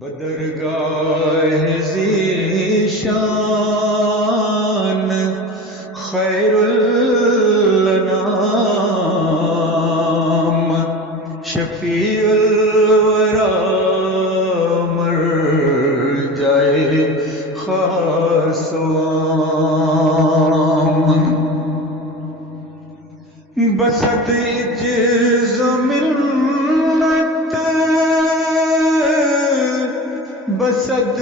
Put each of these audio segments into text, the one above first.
بدرگاہ ذیشان خیر الانام شفیع الورا مرجع خاص وعام بسط عجز و ملت بسط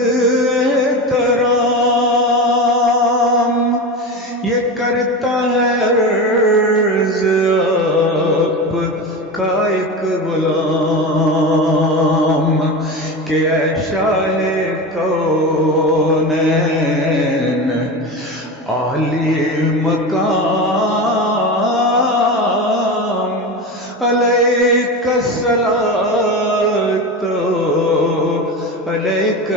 احترام یہ کرتا ہے عرض آپ کا ایک غلام کہ اے شاہ کونین عالی مقام علیک الصلاۃ علیک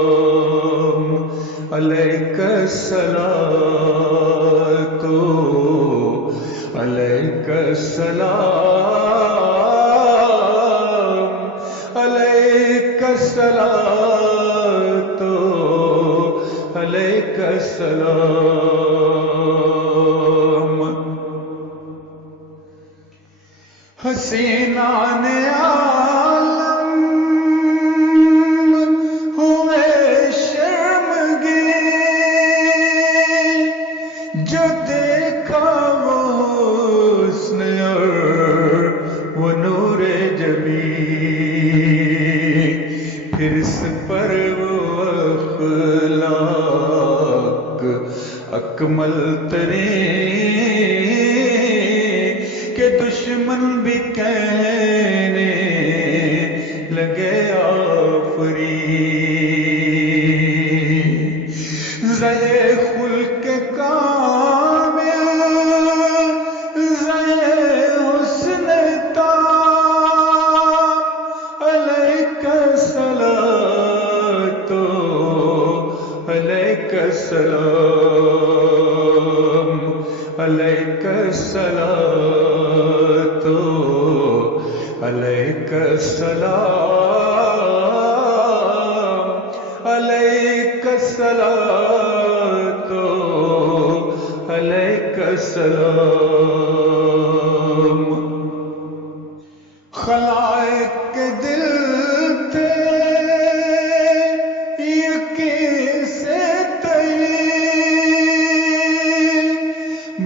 السلام علیک الصلاۃ علیک السلام علیک الصلاۃ علیک السلام حسینان عالم ہوئے شرمگین جو دیکھا وہ حسن اور وہ نور جمیل پھر اس پر وہ اخلاق اکمل ترین کہ دشمن بھی کہنے لگے آفرین زہے خلق کامل زہے حسن تام علیک الصلاۃ علیک السلام علیک الصلاۃ علیک السلام علیک الصلاۃ علیک السلام خلائق کے دل تھے یقین سے تئی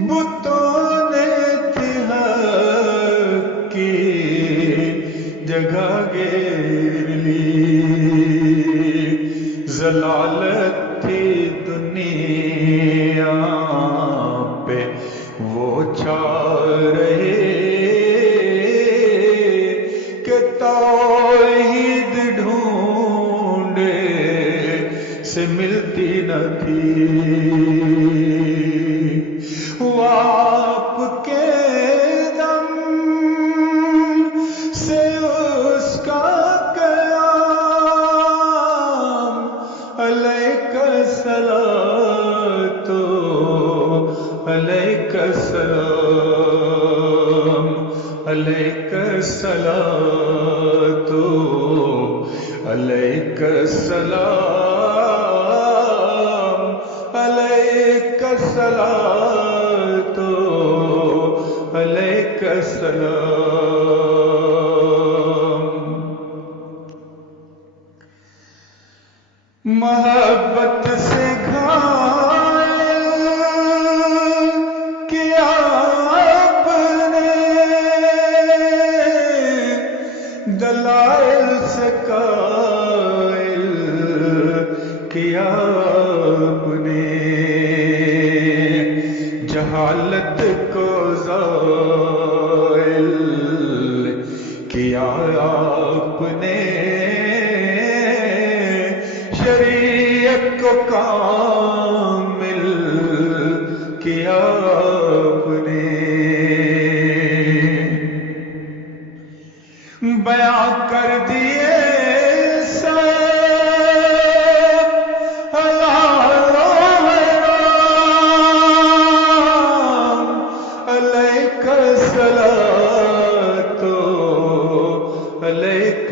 بتوں نے تھی حق کی جگہ گیر لی ضلالت تھی دنیا پہ وہ چھا رہے کہ توحید ڈھونڈے سے ملتی نہ تھی وہ آپ کے دم سے اس کا قیام علیک الصلاۃ علیک السلام علیک الصلاۃ علیک السلام علیک الصلاۃ علیک السلام محبت سے گھائل کیا آپ نے دلائل سے قائل کیا آپ نے جہالت کو زائل کیا آپ نے شریعت کو کامل کیا آپ نے بیان کر دیے علیک